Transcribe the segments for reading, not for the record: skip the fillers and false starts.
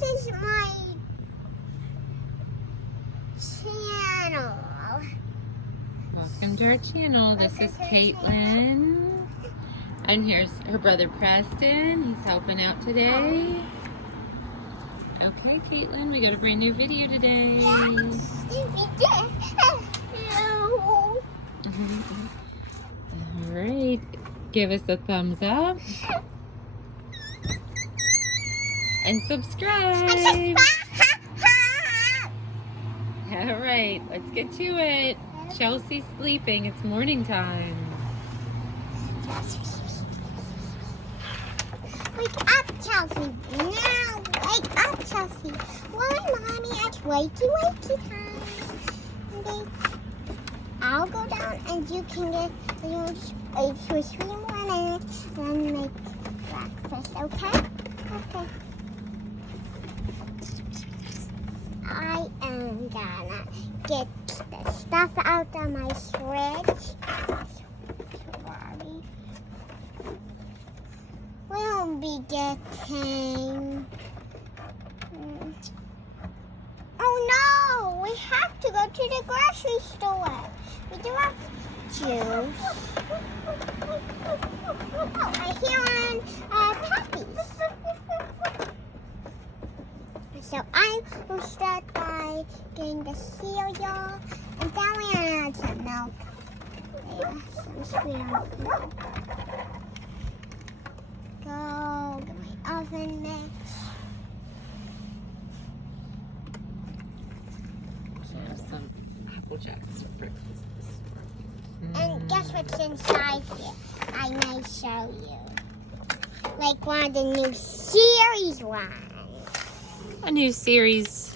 this is my channel. Welcome to our channel. This is Caitlin. And here's her brother Preston. He's helping out today. Okay, Caitlin, we got a brand new video today. Yes, we did. All right, give us a thumbs up and subscribe. All right, let's get to it. Chelsea's sleeping. It's morning time. Wake up, Chelsea. Now, wake up, Chelsea. Why, Mommy? It's wakey time. Okay. I'll go down and you can get for 3 more minutes and then make breakfast, okay? Okay. I am gonna get the stuff out of my fridge. Barbie. We'll be getting... Oh no! We have to go to the grocery store. We do have juice. Oh, I hear puppies. So I will start by getting the cereal, and then we're gonna add some milk. Yeah, some sweet milk. Go get my oven mix. So some Apple Jacks for breakfast this morning. And guess what's inside here? I may show you. Like one of the new series ones. A new series.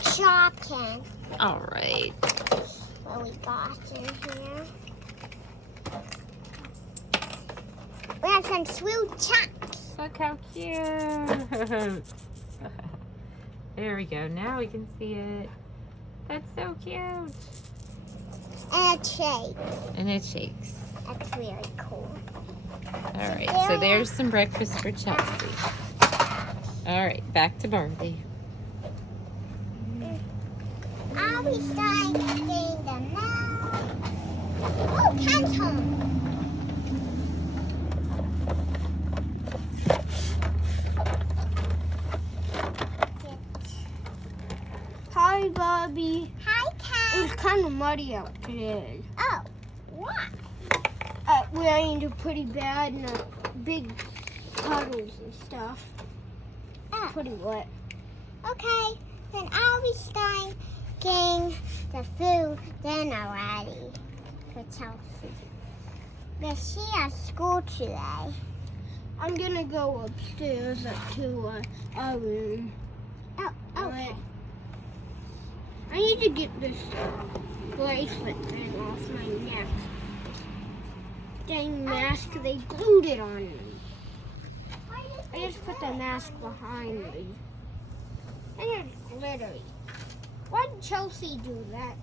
Shopkin. All right. What we got in here. We have some sweet chunks. Look how cute. There we go. Now we can see it. That's so cute. And a shake. And it shakes. That's very cool. All right. So there's some breakfast for Chelsea. All right. Back to Barbie. I'll be starting getting the milk. Oh, Ken's home. Hi, Bobby. Hi, Ken. It's kind of muddy out today. Oh, what? It rained pretty bad and big puddles and stuff. Oh, Pretty wet. okay. Then I'll be starting getting the food dinner ready for Chelsea. Because she has school today. I'm gonna go upstairs to our room. Oh, okay. Alright. I need to get this bracelet thing off my neck. Dang mask, they glued it on me. I just put the mask behind me. And it's glittery. Why did Chelsea do that?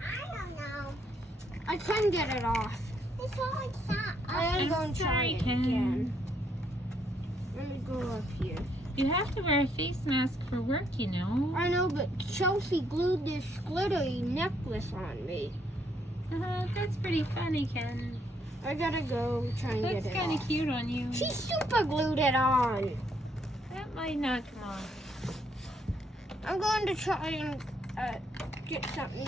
I don't know. I couldn't get it off. It's always that. I'm going to try it again. Let me go up here. You have to wear a face mask for work, you know. I know, but Chelsea glued this glittery necklace on me. That's pretty funny, Ken. I gotta go try and That's get it kind off. of cute on you. She super glued it on. That might not come off. I'm going to try and get something,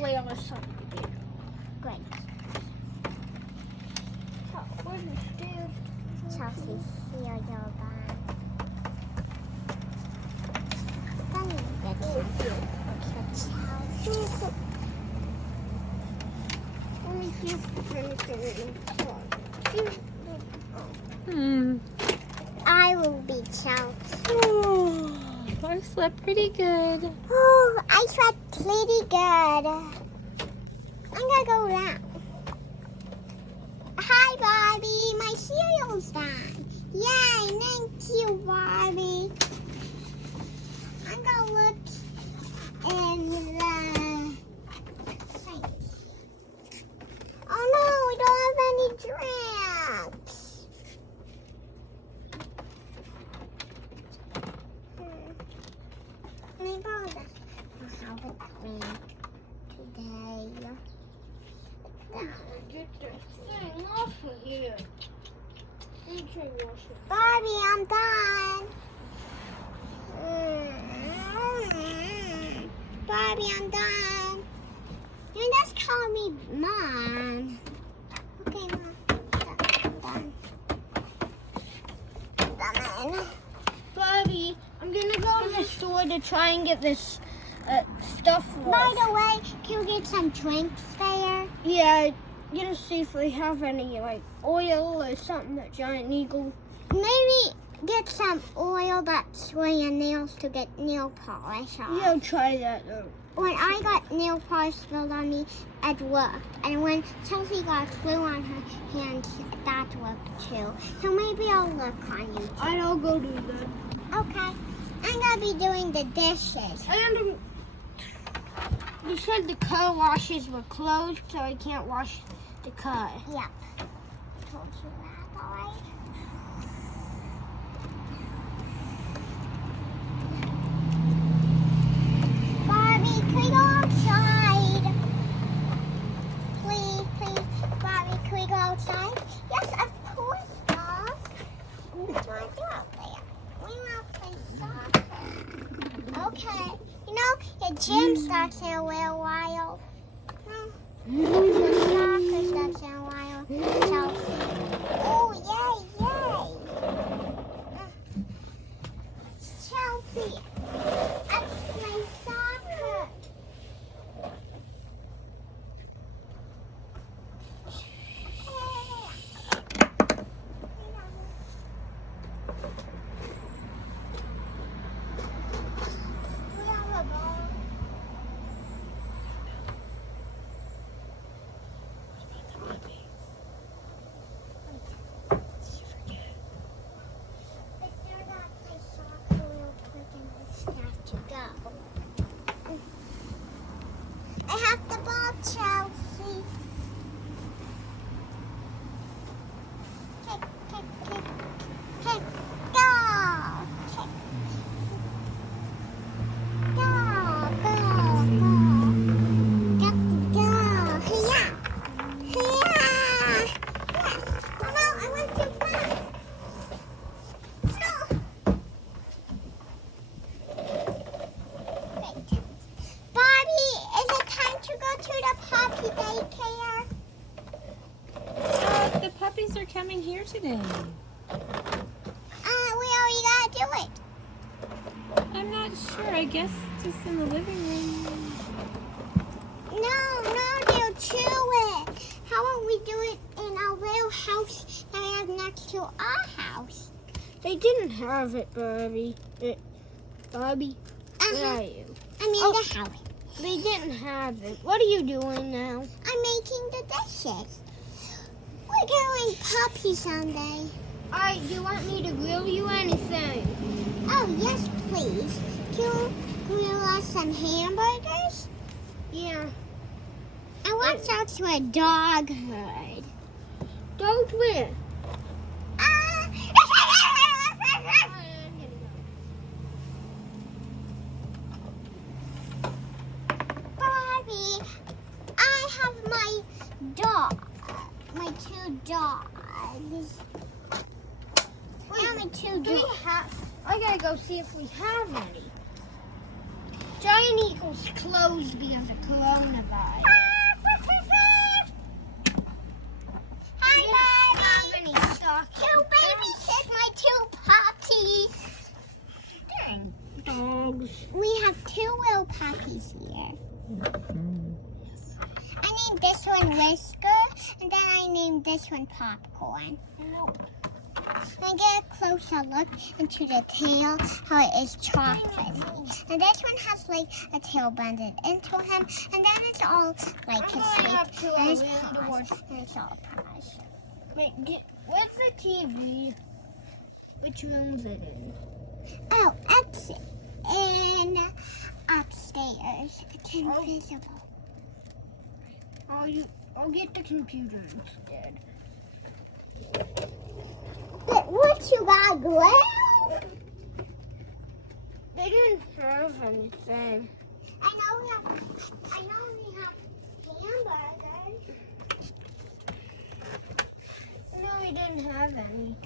Layla something to do. Great. Oh, where's the stairs? Chelsea's cereal bag. Let me see if there's anything inside. I will be Chelsea. I slept pretty good. Oh, I slept pretty good. I'm gonna go now. Hi, Barbie. My cereal's done. Yay, thank you, Barbie. I'm gonna look in the sink. Oh no, we don't have any drinks. me today. Get this thing off of here. Let me try to wash it. Barbie, I'm done. Barbie, I'm done. You just call me Mom. Okay, Mom. Done. Barbie, I'm gonna go to the store to try and get this stuff off. By the way, can we get some drinks there? Yeah, gonna see if we have any like oil or something at Giant Eagle. Maybe get some oil that's for your nails to get nail polish off. Yeah, try that though. When I got nail polish spilled on me, it worked. And when Chelsea got glue on her hands, that worked too. So maybe I'll look on YouTube. I'll go do that. Okay. I'm going to be doing the dishes. And you said the car washes were closed, so I can't wash the car. Yep. Told you that, alright? Barbie, can we go outside? Please, Barbie, can we go outside? Yes, of course, Boss. What do you want to do out there? We want to play soccer. Okay. You know, your gym starts in a little while. Your soccer starts in a while. Chelsea. Oh, yay. Chelsea. Let's play soccer. We have a ball. But they're not play soccer real quick and just have to go. I have the ball, Chelsea. Kick, kick, kick, kick, go! Kick. Go, go, go. Got to go. Hiya! Hiya! Yes! Oh no, I went too fast. No! Great. Barbie, is it time to go to the puppy daycare? The puppies are coming here today. We already gotta do it. I'm not sure. I guess just in the living room. No, they'll chew it. How about we do it in our little house that we have next to our house? They didn't have it, Barbie. Barbie, where are you? I mean Oh. the house. They didn't have it. What are you doing now? I'm making the dishes. We're doing puppy Sunday. Alright, do you want me to grill you anything? Oh, yes, please. Can you grill us some hamburgers? Yeah. I want to out to a dog herd. Don't win. Ah! Barbie, I have my dog. My two dogs. Only two Do we dogs. I gotta go see if we have any. Giant Eagle's closed because of coronavirus. Hi, Have Barbie. any stockings? Two babies and my two puppies. Dang, dogs. We have two little puppies here. I named this one Whisker, and then I named this one Popcorn. And get a closer look into the tail, how it is chocolatey. And this one has like a tail bended into him, and then it's all like his going up feet to and a his window. paws, and it's all paws. Wait, where's the TV? Which room is it in? Oh, it's in upstairs. It's invisible. I'll get the computer instead. But what you got, glue? They didn't have anything. I know we have hamburgers. No, we didn't have any.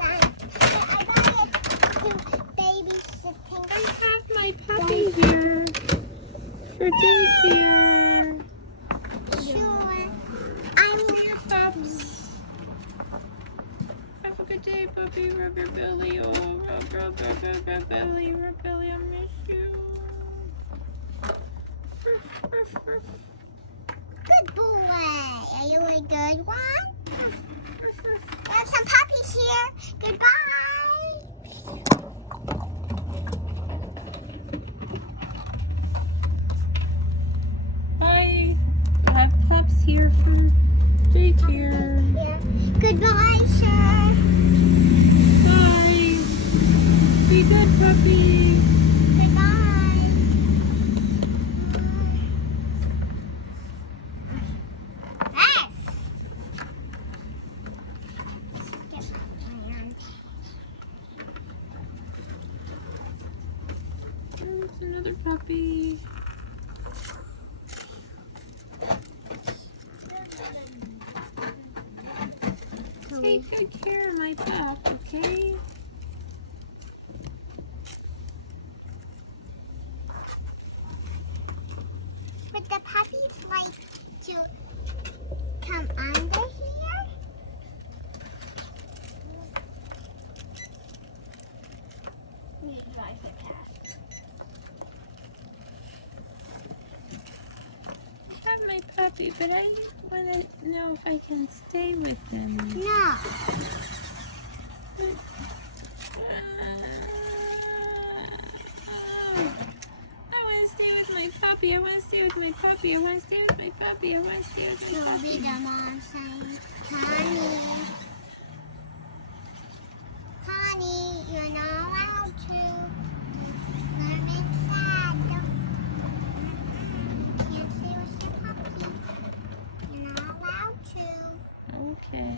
I got it to babysitting. I have my puppy here for daycare. Sure. See you, pups. Have a good day, puppy. Rub your belly. Oh, rub belly. Rub belly. I miss you. Good boy. Are you a good one? We have some puppies here. Goodbye. Bye. We have pups here from daycare. Yeah. Goodbye, sir. Bye. Be good, puppy. Goodbye. Hey. Get my hand. There's another puppy. Take good care of my pup, okay? Would the puppies like to come under here? We drive the cat. I have my puppy, but I want to know if I can stay with them. No. I want to stay with my puppy. I want to stay with my puppy. I want to stay with my puppy. I want to stay with my You'll be puppy. the mom saying, honey, you're not allowed to. That makes sad. Can't stay with your puppy. You're not allowed to. Okay.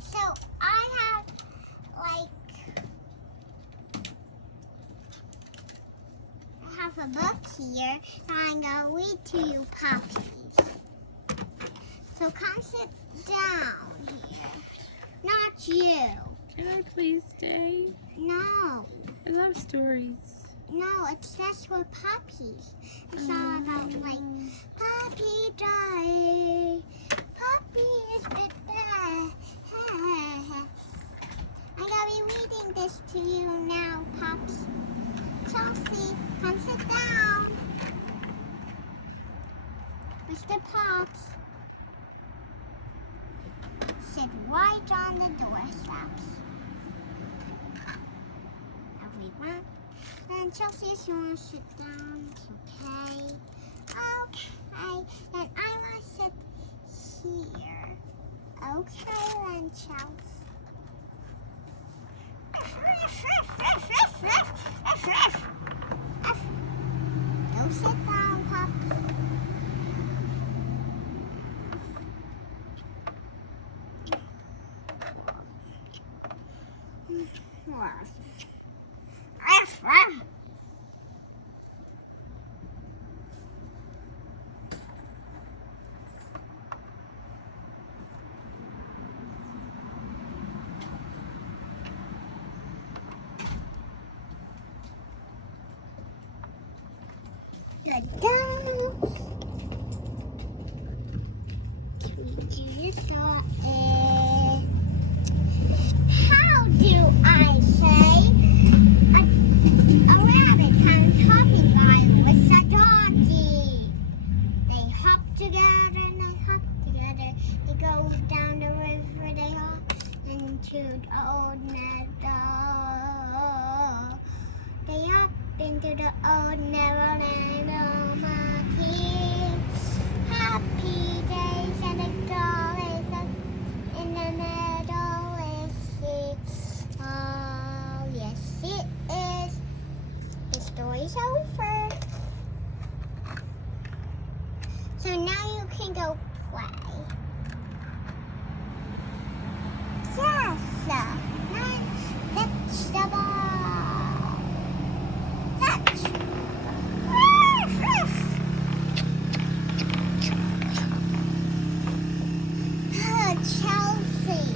So I have a book here that I'm gonna read to you puppies. So come sit down here. Not you. Can I please stay? No. I love stories. No, it's just for puppies. It's all about puppy die. Puppies did that. I'm gonna be reading this to you now, pups. Chelsea, come sit down. Mr. Pops. Sit right on the doorsteps. Everyone. And Chelsea, if you want to sit down, it's okay. Okay, then I want to sit here. Okay, then, Chelsea. Go sit down, pups. Good dog. How do I say a rabbit comes hopping by with a doggy? They hop together and they hop together. They go down the river, they hop into the old meadow. They hop into the old Neverland, oh my kids. Happy days and the dollies up in the meadow is it. Oh, yes it is. The story's over. So now you can go play. Yes, now Catch the ball. Catch. Oh, Chelsea.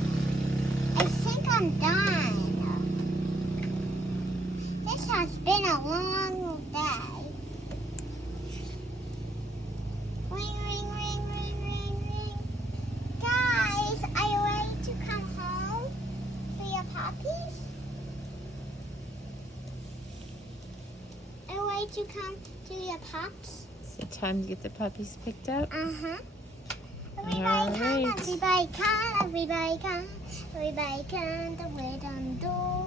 I think I'm done. This has been a long day. Ring, ring, ring, ring, ring, ring. Guys, are you ready to come home for your puppies? Are you ready to come to your pups? Is it time to get the puppies picked up? Uh-huh. Everybody All come, right. everybody come, everybody come, everybody come, the way down the door.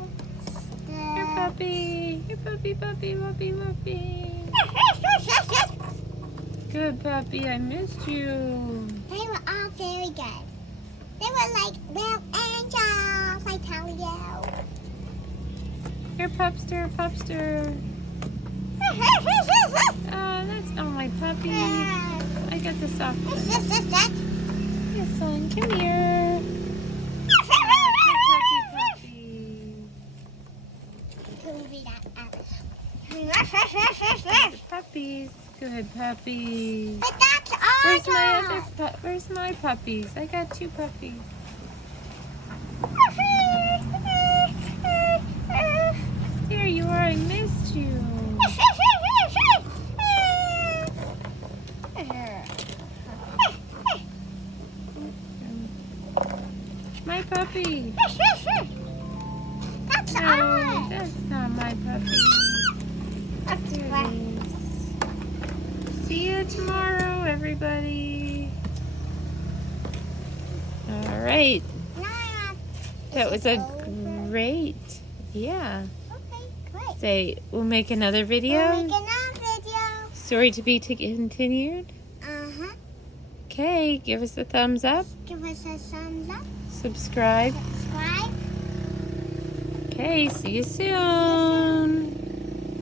Here, puppy. Here, puppy, puppy, puppy, puppy. Good puppy, I missed you. They were all very good. They were like little angels, I tell you. Here, pupster, pupster. Oh, that's not my puppy. I got the soft one. Yes, son, come here. Good puppies. Good puppies. But that's Where's my all. other Where's my puppies? I got 2 puppies. There you are. I missed you. My puppy. That's No, all. that's not my puppy. There it is. See you tomorrow, everybody. All right. That was a great, yeah. Okay, great. Say, we'll make another video. We'll make another video. Story to be continued. Uh-huh. Okay, give us a thumbs up. Give us a thumbs up. Subscribe. Subscribe. Okay, see you soon.